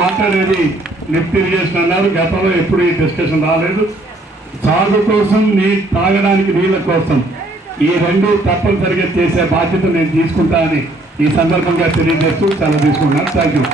మాట్లాడేది lift irrigation అన్నారు. గతంలో ఎప్పుడు ఈ డిస్కషన్ రాలేదు. సాగు కోసం తాగడానికి నీళ్ళ కోసం ఈ రెండు తప్పనిసరిగా చేసే బాధ్యత నేను తీసుకుంటా అని ఈ సందర్భంగా తెలియజేస్తూ చాలా తీసుకున్నాను. Thank you.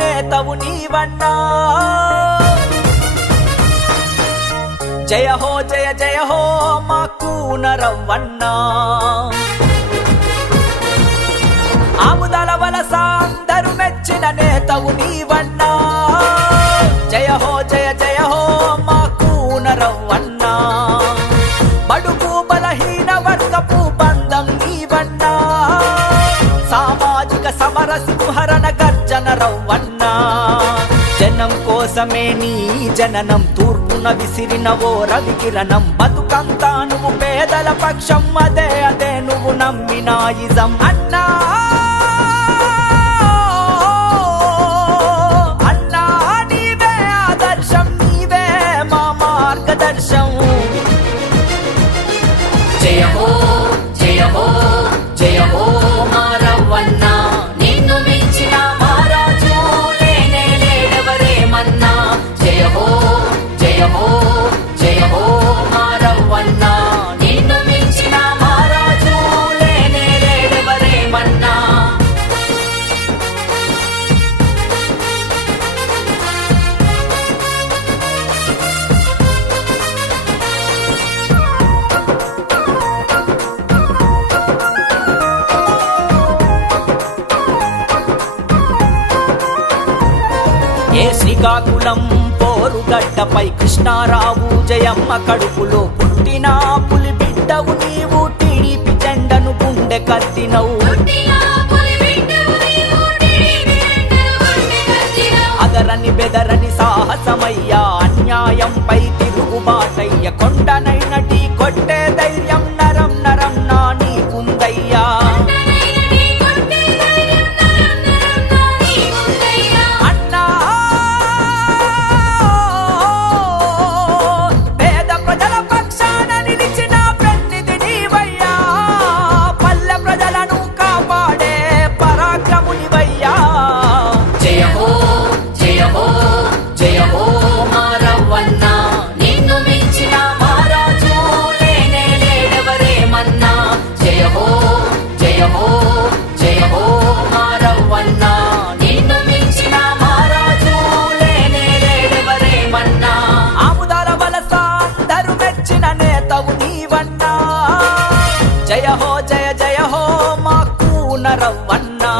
నేతవు నీవన్నా జయ హో జయ జయ హో మా కూనరవ్వన్నా ఆముదాల వలస అందరూ మెచ్చిన నేతవు నీవన్నా జయ హో జయ జయ హో మా కూనరవ్వన్నా బడుగు బలహీన వర్గపు బంధం నీవన్నా సామాజిక సమర సింహరణ గర్జన రవ్వన్నా జనం కోసమే నీ జననం తూర్పున విసిరినవో రవికిరణం బతుకంతా నువ్వు పేదల పక్షం అదే అదే నువ్వు నమ్మిన ఇజం అన్నా అన్నా నీవే ఆదర్శం నీవే మా మార్గదర్శం జయ హో జయ హో జయ హో మారవ్వన్నా నిన్ను మించిన మహారాజు లేనే లేడెవరేమన్నా జయ హో జయ హో జయ హో మారవ్వన్నా నిన్ను మించిన మహారాజు లేనే లేడెవరేమన్నా ఏ శ్రీకాకుళం పోరుగడ్డపై కృష్ణారావు జయమ్మ కడుపులో పుట్టిన పులి బిడ్డవు నీవు టీడీపీ జెండను గుండె కత్తినవు అదరని బెదరని సాహసమయ్యా అన్యాయంపై తిరుగుబాటయ్య కొండనైన ఢీ కొట్టే ధైర్యం నరం నరం నా నీకుందయ్యా జయ హో జయ జయ హో మా కూనరవ్వన్నా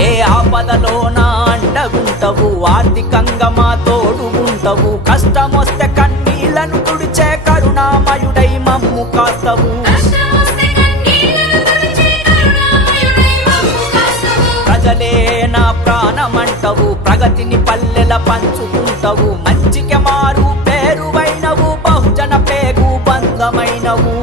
ఏ ఆపదలోనా అండగుంటవు ఆర్థికంగా మా తోడుగుంటవు కష్టమొస్తే కన్నీళ్లను తుడిచే కరుణామయుడై మమ్ము కాస్తవు ప్రజలే నా ప్రాణమంటవు ప్రగతిని పల్లెల పంచుకుంటవు మంచికి మారు పేరువైనవు బహుజన పేగు బంధమైనవు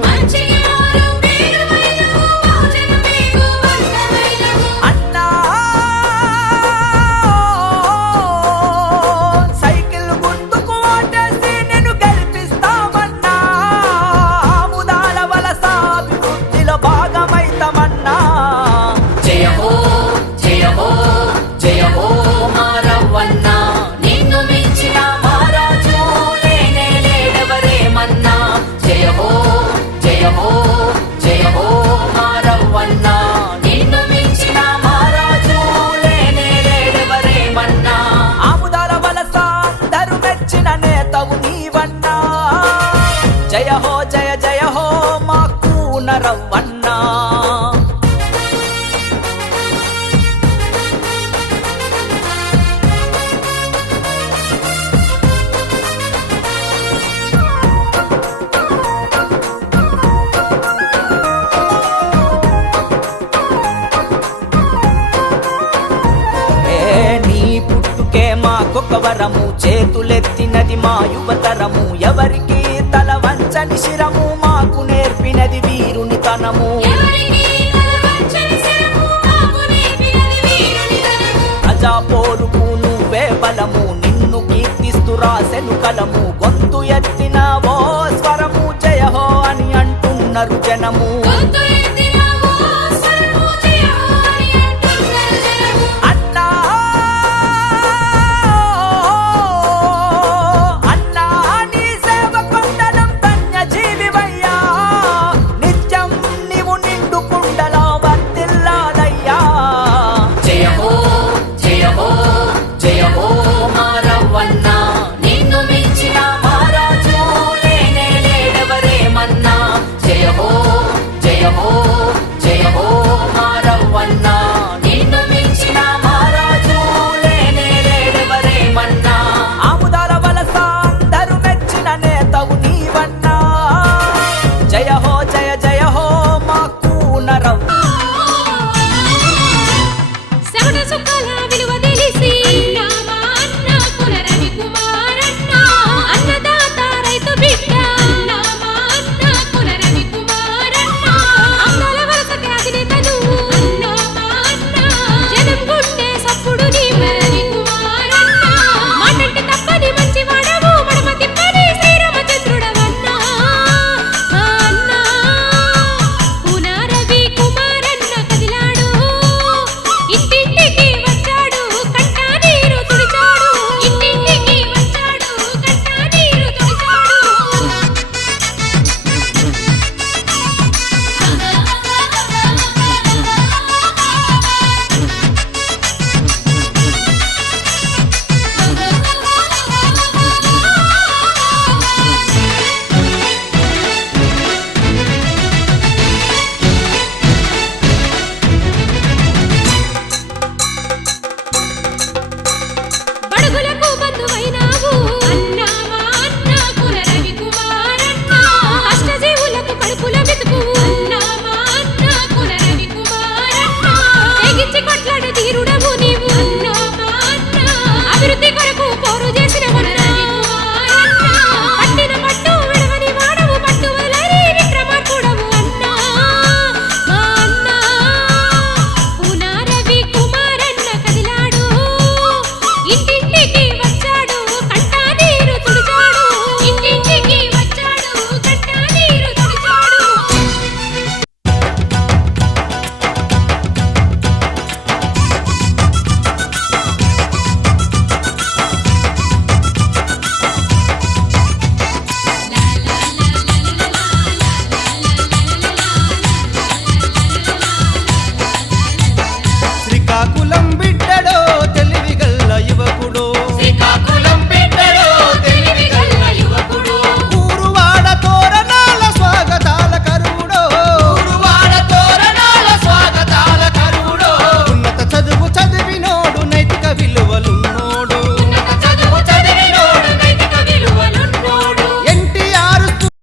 జయ హో జయ జయ హో మా కూనరవ్వన్నా వరము చేతులెత్తినది మా యువతరము ఎవరికి తల వంచని శిరము మాకు నేర్పినది వీరుని తనము ఎవరికి తల వంచని శిరము మాకు నేర్పినది వీరుని తనము. ప్రజా పోరుకు నువ్వే బలము నిన్ను కీర్తిస్తూ రాసెను కలము గొంతు ఎత్తిన ఓ స్వరము జయ హో అని అంటున్నారు జనము గొంతు